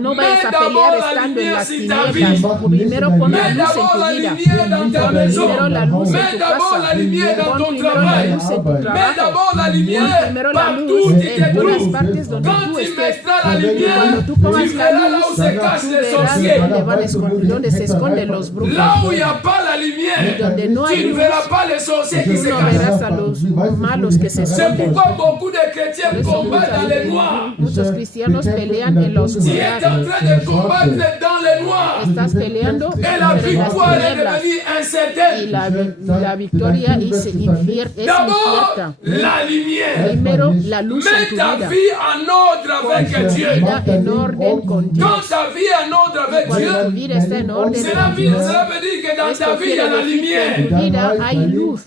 No vayas a pelear estando en las tinieblas. vida. Primero pon la Mets luz d'abord en la tu vida. lumière dans ta Pon maison. primero la luz en Mets tu d'abord casa. la lumière dans Pon ton primero la travail. luz en tu Mets trabajo. d'abord la Pon lumière primero la partout luz où tu en todas te trouves. partes donde Quand tú tu estés. mettras la Cuando lumière, tú tu pongas la verras là où luz, se cachent tú les verás sorciers. donde se esconden los brujos. Là où il n'y a pas la lumière, Donde no tu hay ne luz, verras pas les sorciers qui tú se no cachent. verás a los malos que se C'est esconden. pourquoi beaucoup de chrétiens Por eso combattent dans les noirs. muchos cristianos pelean en la Tu es en oscuridad. train de combattre dans les noirs. Estás peleando Et la pero en las victoire est tinieblas. devenue Y incertaine. la victoria es incierta. D'abord, la lumière. Primero, la luz en Mets tu ta vida. vie en ordre avec Dieu. Vida en orden con Quand Dios. ta vie est en ordre avec Cuando tu Dieu, vida está en orden cela con Dios, veut dire que dans ta esto vie, il y a quiere la decir que en lumière. tu vida hay luz.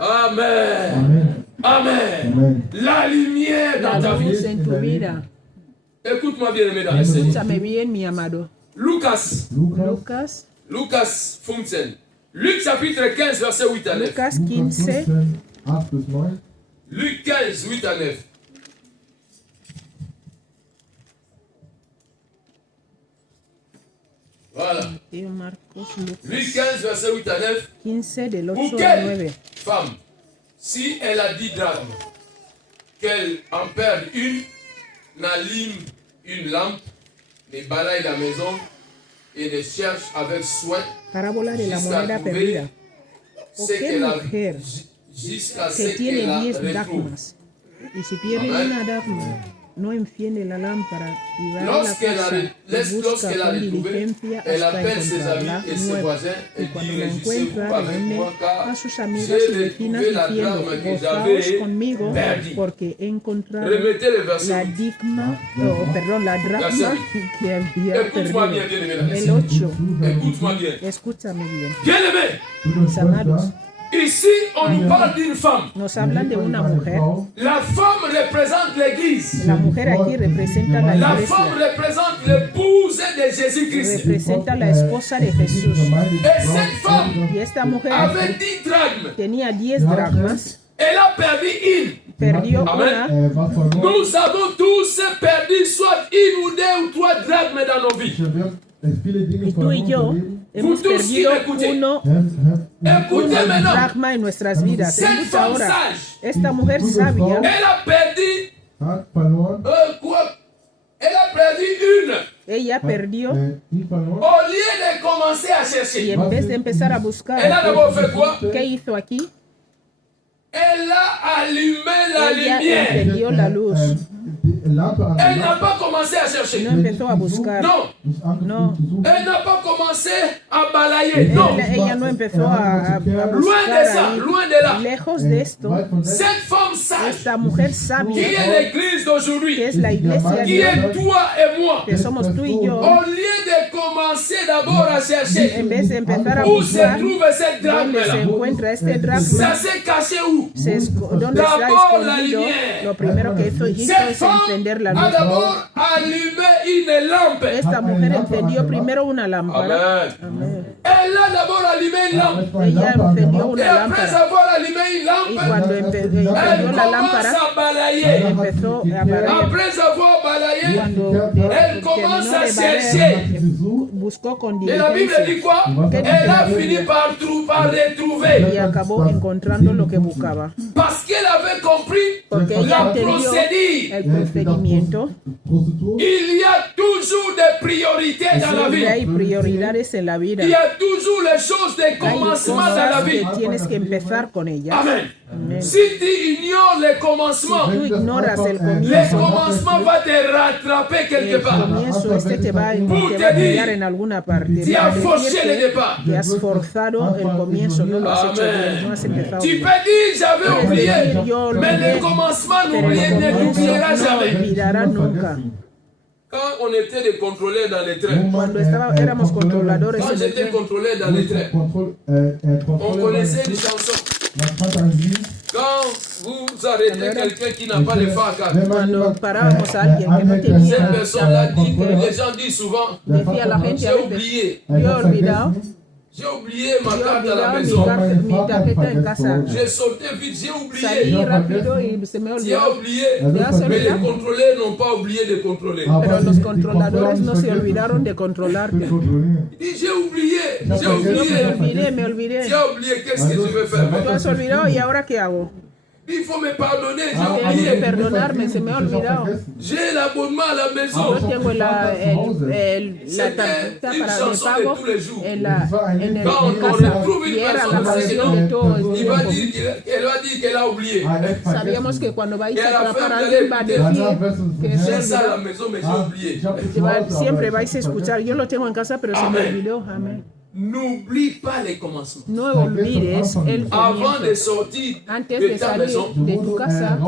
Amen. Amen. La lumière La dans ta luz vie. en tu vida. Écoute-moi bien, aimé dans le Seigneur. Escúchame bien, mi amado. Lucas. Lucas, Lucas 15. Luc chapitre 15, verset 8 à 9. Lucas 15, Luc 15, 8 à 9. Voilà. y Marcos, Lucas Luc 15, verset 8 à 9. 15 del 8 Pour al quelle 9. femme, si elle a 10 drachmes, qu'elle en perde une, n'allume une lampe, ne balaye la maison et ne cherche avec soin Parábola de la jusqu'à moneda trouver perdida. ce ¿O qué qu'elle a mujer jusqu'à ce que qu'elle tiene la 10 retrouve. dracmas y si pierde Amen. una dracma, no enciende la lámpara y va a la Lorsqu'elle a, casa y busca lorsqu'elle a con retrouvé, diligencia elle hasta appelle ses encontrarla amis et ses nueva. voisins et Y cuando dit la réjouissez-vous encuentra, avec reúne moi car a sus amigas j'ai y vecinas retrouvé la diciendo, drachme que gozaos j'avais conmigo perdue. porque he encontrado Remettez le verset la 8. digma, perdón, la dracma que había Écoute-moi bien, perdido. bien aimé. El 8, Écoute-moi bien. escúchame bien. Bien aimé. Mis amados, Ici, on nous parle d'une femme. nos hablan de una mujer. La femme représente l'église. La mujer aquí representa la La iglesia. femme représente l'épouse de Jésus-Christ. Representa la esposa de Jesús. Et cette femme Y esta mujer avait 10 drachmes. tenía 10 dracmas, Elle a perdu une. perdió Amen. una. Nous avons tous perdu soit une ou deux ou trois drachmes dans nos vies. Y tú y yo hemos Vous tous qui perdido m'écoutez. uno Écoutez maintenant. dracma en nuestras vidas. Cette Escucha femme ahora, sage, esta mujer sabia elle a perdu quoi? Elle a perdu une. ella perdió Au lieu de commencer à y chercher, en vez de empezar a buscar, elle a d'abord fait quoi? ¿qué hizo aquí? Elle a allumé la Ella lumière. encendió la luz. Elle n'a pas commencé à chercher. No empezó a buscar. Non. No. Elle n'a pas commencé à balayer. Non. Ella no empezó a Loin de buscar ça, ahí. loin de là. Lejos de esto, Cette femme sage, esta mujer qui sabia, est l'église d'aujourd'hui, que es la iglesia qui de est hoy, toi et moi, que somos tú y yo, au lieu de commencer d'abord à chercher en vez de empezar a où se buscar trouve cette dónde se drachme-là, encuentra este dracma, ça s'est caché où? dónde está D'abord la escondido, lumière. lo primero que hizo Cette es femme encender la a luz. d'abord allumé une lampe. Esta mujer encendió primero una lámpara. Amen. Amén. Elle a d'abord allumé une lampe. Ella encendió Et una après lámpara. avoir allumé une Y lampe, cuando elle encendió la commence lámpara, à balayer. empezó a parar. Après avoir balayé, travailler, Cuando elle commence terminó à de barrer, chercher. buscó con Et la Bible dit diligencia quoi? Elle a fini par retrouver. y acabó encontrando lo que buscaba. Parce qu'elle avait compris Porque ella la entendió procédure. el procedimiento. Il y a toujours des priorités dans la Y hay vie. prioridades en la vida. Il y a toujours les choses de Hay commencement dans la cosas vie. que tienes que empezar con ellas. Amen. Amen. Si tu ignores les commencements, Tú ignoras el les comienzo. commencements vont te rattraper quelque El part. comienzo te va a pillar en alguna parte. Tu as Para fauché le decirte départ. que has forzado el comienzo, no lo has hecho bien, no has empezado Tu bien. peux dire j'avais Puedes oublié, decir, yo mais olvidé, le commencement pero el ne comienzo t'oubliera no jamais. olvidará nunca. Quand on était des contrôleurs dans les trains, Cuando éramos controladores quand en el j'étais tren, contrôleur dans les trains, on connaissait une chanson. Quand vous arrêtez quelqu'un qui n'a pas de phare à quatre, cuando parábamos a alguien que no tenía cette personne-là dit, carta, les gens disent souvent, decía la gente a j'ai veces, oublié, yo he olvidado ma Yo carte à la olvidaba maison. mi tarjeta en casa. J'ai sauté vite, j'ai Salí oublié. rápido y se me Tu as olvidó. oublié, ¿Te has mais les olvidado? contrôleurs n'ont pas oublié de contrôler. Pero los controladores no se olvidaron de controlarte. Il dit, j'ai oublié, j'ai Yo oublié. me olvidé. Tu as oublié, qu'est-ce que je vais faire Tú maintenant? has olvidado y ahora qué hago? Il faut me pardonner, Tienes que j'ai oublié. perdonarme, se me ha olvidado. J'ai l'abonnement à la No maison. tengo la tarjeta para de pago en Quand on casa retrouve y une era la personne canción de todo el il va tiempo. dire qu'elle va dire qu'elle a oublié. Sabíamos que cuando vais Y a a la atrapar a fin, alguien va a decir que se J'ai ça à la olvidó. maison, mais j'ai oublié. Siempre vais a escuchar, yo lo tengo en casa, pero se me Amén. olvidó. Amén. N'oublie pas les commencements. No olvides el Avant de comienzo. sortir Antes de de ta salir maison, de tu casa,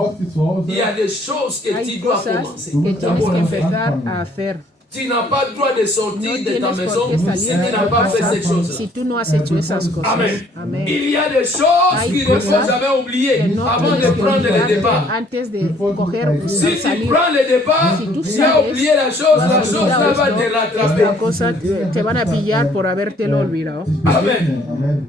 il y a des choses que tu hay dois cosas commencer. que tienes D'abord, que empezar a hacer. tu n'as pas le droit de No sortir de ta tienes maison por qué si salir tu de n'as tu pas fait casa ces choses-là. si tú no has hecho esas cosas. Amen. Amén. Il y a des choses Hay qu'il ne faut cosas jamais oublier Que no avant de tienes que prendre le olvidarte départ. antes de coger, Si tu salir. prends le départ, Si tú tu as sales, oublié la chose vas là olvidado va te esto, rattraper. esta cosa te van a pillar por habértelo olvidado. Amen.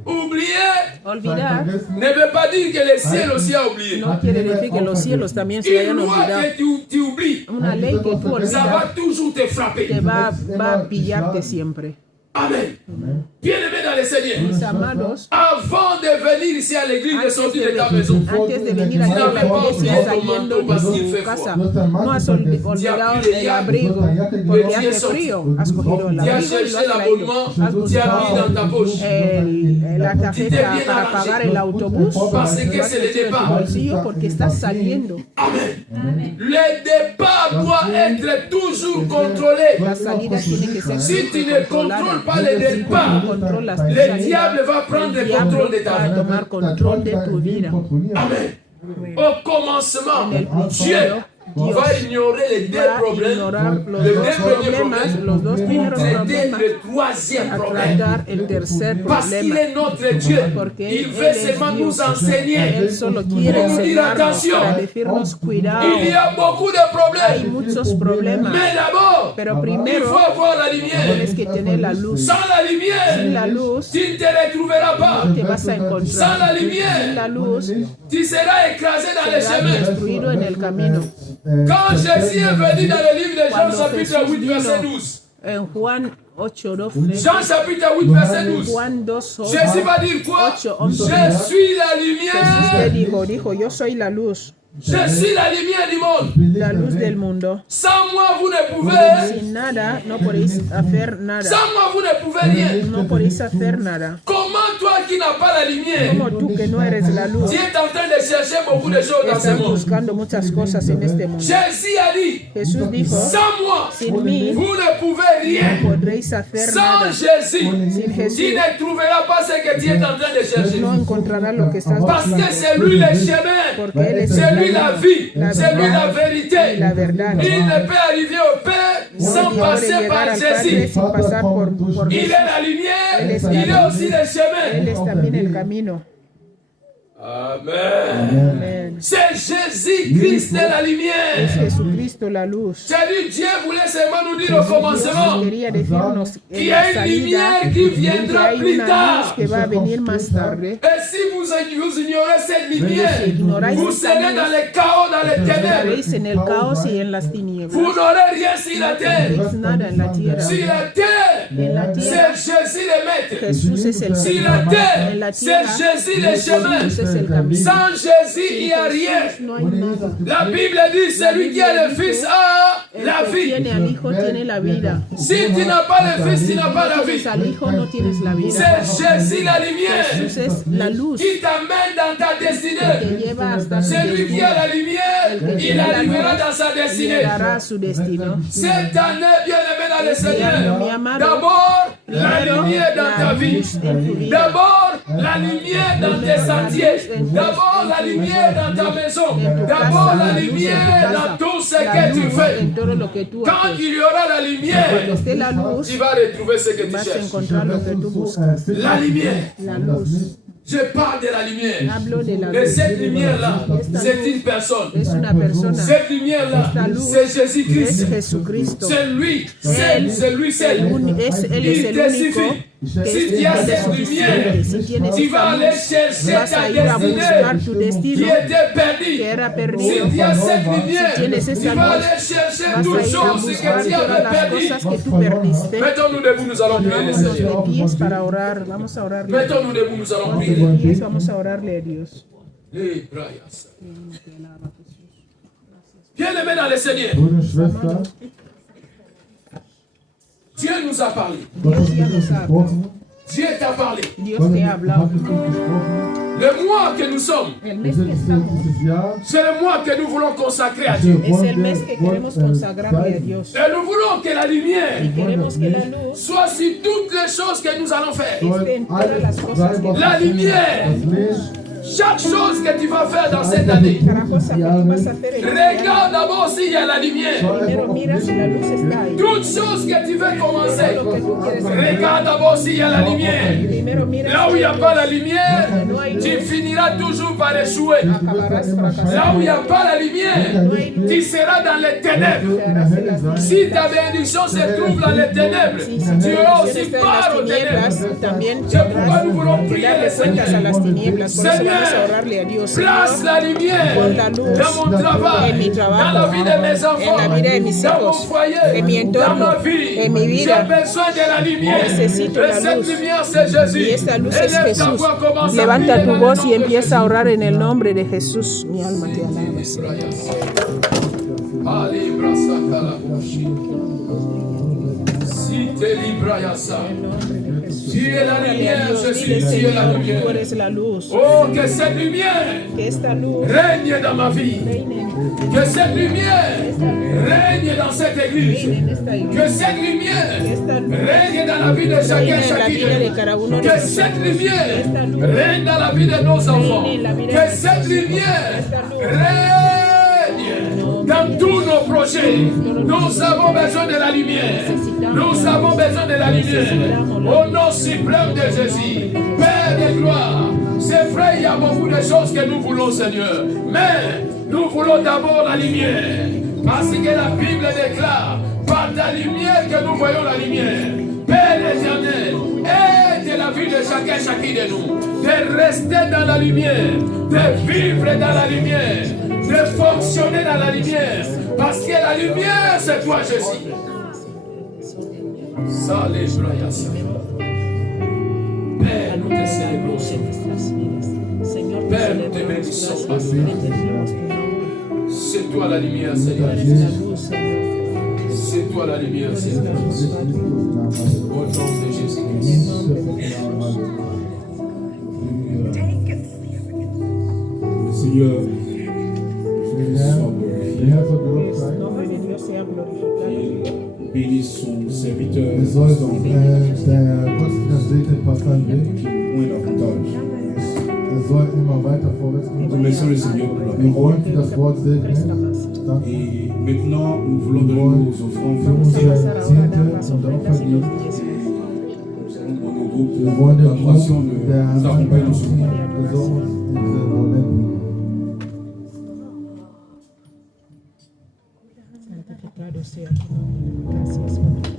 Oublier Olvidar ne veut pas dire que le ciel aussi a oublié. no quiere decir que los cielos también se Une hayan loi olvidado. que tu oublies, Una ley que tú ça olvidas va toujours te frapper. te va a pillarte siempre. Amen. Bien-aimé dans le Seigneur, Mis amados, avant de venir ici à l'église, de antes sortir de ta maison, antes de venir aquí a la iglesia saliendo de tu casa, no has olvidado el abrigo porque hace frío. Has cogido el tu as abrigo y lo cherché has traído. l'abonnement, Has tu as mis buscado dans ta poche. la tarjeta para pagar el autobús. Parce que Lo has c'est le metido en tu départ. bolsillo porque estás saliendo. Amen. Le départ doit être toujours contrôlé. La salida tiene que ser Si tu siempre ne controlada. contrôles pas le Si tú départ, no controlas tu le salida, diable va prendre el le contrôle de diablo ta va a vie. tomar control de tu vida. Amen. Au commencement, En el Dieu principio, va ignorer les deux va a problèmes, ignorar los les dos deux premiers problemas, problèmes, los dos pour primeros traiter problemas, le troisième a problème. tratar el tercer Parce qu'il problema. est notre Dieu. Porque Il Él veut es seulement Dios. nous enseigner. Él solo quiere Pour nous dire enseñarnos attention. para decirnos cuidado. Il y a beaucoup de Hay problèmes. muchos problemas, Mais d'abord, pero il primero faut avoir la lumière. tienes que tener la luz. Sans la Sin lumière, la luz tu ne te retrouveras pas. te vas a Sans la encontrar. lumière, Sin la luz tu seras écrasé dans les serás chemins. destruido en el camino. Quand Jésus est venu dans le livre de Jean Cuando chapitre Jesús 8 verset vino 12. en Juan 8:12, Jean chapitre 8 verset 12. Juan 2:8, Jésus va dire quoi? 8:11. Je suis la Jesús te lumière. dijo, yo soy la luz, Je suis la lumière du monde. la luz del mundo. Sans moi, vous ne pouvez. Sin nada no podéis hacer nada. Sans moi, vous ne pouvez rien. No podéis hacer nada. Comment toi qui n'as pas la lumière, Como tú que no eres la luz, tu es en train de chercher beaucoup de choses dans ce estás monde? buscando muchas cosas en este mundo. Jésus a dit, Jesús dijo, sans moi, sin mí vous ne pouvez rien. no podréis hacer Sans nada. Jésus, Sin tu Jesús ne trouveras pas ce que tu es en train de chercher. no encontrarás lo que estás Parce buscando. que c'est lui le chemin, Porque Él es c'est el lui la camino, vie, la c'est lui la verdad vérité. y la verdad. Il ne peut arriver au Père sans No puede passer llegar par al Padre Jésus. sin pasar por Il est Jesús. la lumière, Él es la il est luz. aussi le Él chemin. es también el camino. Amen. Amén. C'est Jésus Jésus-Christ est la lumière. Es Jesucristo la luz. C'est-à-dire, Dieu voulait seulement nous dire au commencement Quería decirnos en qu'il y la a une salida lumière qui que viendra hay plus una luz tard. que va a venir más tarde. Et si vous ignorez cette lumière, ignoráis vous esta serez luz, dans les chaos, dans les ténèbres. Estaréis en el caos y en las Vous tinieblas. n'aurez rien sur la No terre. tenéis nada en la tierra. Sur la terre, En la tierra, c'est Jésus le maître. Jesús es el Sur Señor. la En terre, la c'est tierra, Jésus le chemin. Jesús es el camino. Sans Jésus, il n'y a rien. No hay nada. La Bible dit, celui qui a le Fils a El la que vie. tiene al Hijo tiene la vida. Si tu n'as pas le Fils, tu n'as pas la vie. Tienes al Hijo, no tienes la vida. C'est Jésus la Jesús lumière es la luz qui t'amène dans ta que destinée. lleva hasta tu Celui qui a la lumière, il arrivera dans sa destinée. llegará a su destino. Cette année, bien-aimé dans le Seigneur, Mi amado, d'abord la lumière dans ta la vie. luz en tu vida. D'abord la lumière dans tes sentiers. D'abord la lumière dans ta maison. D'abord la lumière dans tout ce La que tu luz fais. en todo lo que tú Quand haces. il y aura la Cuando lumière, esté la luz, tu vas retrouver ce que tu vas a cherches. encontrar lo que tú buscas. La lumière. La luz. Je parle de la lumière. Hablo de la Et luz. cette lumière-là, c'est une personne. Es una persona. Cette lumière-là, Esta luz c'est es Jésus-Christ. Jesucristo. C'est lui, c'est lui, c'est Él es Il el te único suffit. que Si tu as cette lumière, Si tienes tu vas esta aller luz, chercher vas ta a ir a buscar tu destinée destino qui était perdue. que era Si perdido. tu as cette lumière, tienes tu esta vas luz, aller chercher Vas toutes a ir a choses buscar que tu todas avais las perdues. cosas que tú perdiste. Mettons-nous debout, nous allons prier le Pongámonos Seigneur. de pies para orar. Vamos a orarle. Mettons-nous debout, nous allons Ponte prier. de pies, vamos a orarle a Dios. Les brayas. Bien-aimé dans le Seigneur, Bruder, Schwester, Dieu nous a parlé. Gott hat mit uns gesprochen. Dieu t'a parlé. Dios Gott te ha hat hablado. mit uns gesprochen. Le mois que nous sommes, El Wir mes sind que estamos dieses Jahr. c'est le mois que nous voulons consacrer à Dieu. Wir es el wollen mes que queremos consagrarle a Dios. Et nous voulons que la lumière Queremos que la luz soit sur toutes les choses que nous allons faire. soll alles sein, was La lumière. das Licht. Chaque chose que tu vas faire dans cette année, cada cosa que tú vas a hacer en este año. regarde d'abord s'il y a la lumière. Primero mira si la luz está ahí. Toute chose que tu veux commencer, Lo que tú quieres hacer. regarde d'abord s'il y a la lumière. Primero mira Là où il n'y a pas la lumière, no hay luz. tu finiras toujours par échouer. Acabarás fracasando. Là où il n'y a pas la lumière, tu seras dans les ténèbres. In der Hölle sein. Si ta bénédiction se trouve dans les ténèbres, tu auras aussi Está en part aux las tinieblas, ténèbres. también C'est pourquoi nous voulons tendrás que prier darle le cuentas a Seigneur. las tinieblas. Por eso Seigneur, vamos a orarle a Dios. Place Señor, la lumière pon la luz dans mon travail, en mi dans trabajo, la vie de mes enfants, en la vida de mis dans mon hijos, foyer, en mi dans entorno, ma vie. en mi J'ai vida. besoin de la lumière. Necesito Et la cette luz. lumière, c'est Jésus. Y esta luz es Élève ta Jesús. voix, commence à Levanta prier tu dans le voz nom y de empieza a Jésus. orar en el nombre de Jesús. Mi alma te alaba. Señor. Ali brasa kalabushi. Si te libra ça. Tu es la lumière, Jésus. Dile, Tu es la Señor, tú lumière. eres la luz. Oh, que cette lumière Que esta luz règne dans ma vie. reine en ti, Que cette lumière règne dans cette église. reine en esta iglesia. Que cette lumière Esta luz règne dans la vie de chacun reine et en la vida de chacune. cada uno de Que nosotros. cette lumière règne dans la vie de nos enfants. Que cette lumière règne dans tous nos projets. Nous avons besoin de la lumière. Nous avons besoin de la lumière. Au nom suprême de Jésus, Père de gloire. C'est vrai, il y a beaucoup de choses que nous voulons, Seigneur. Mais nous voulons d'abord la lumière. Parce que la Bible déclare, par ta lumière que nous voyons la lumière. Père éternel, aide la vie de chacun, chacune de nous. De rester dans la lumière, de vivre dans la lumière, de fonctionner dans la lumière. Parce que la lumière, c'est toi, Jésus. Salé, Brayas. Père, nous te célébrons. Señor, te Père, nous te celebramos, bénissons. gracias, bendecimos tu nombre. C'est toi la lumière, Seigneur. Tú eres la luz, Señor. C'est toi la lumière, Tú eres Seigneur. la luz, Padre. Au nom de En Jésus-Christ. el nombre de Jesús. Seigneur, Der Herr soll gelobt El sein. nombre de Dios sea glorificado. bénis son serviteur, Es soll der Gottesdienst segnet Pastor André. qui point davantage. Soll immer weiter vorwärts Nous gehen. remercions le Seigneur pour la Wir parole. wollen für das Wort segnen. Danke. Et maintenant, nous voulons Wir donner wollen nos offrandes. für Vamos a unsere pasar ahora a Zehnte dar las und ofrendas y los Opfer diezmos. Nous allons dans nos groupes Wir wollen den d'adoration Gruppen der nous accompagner dans ce Anbetung moment. besorgen in diesen Momenten. Bado sea tu nombre. Gracias por tu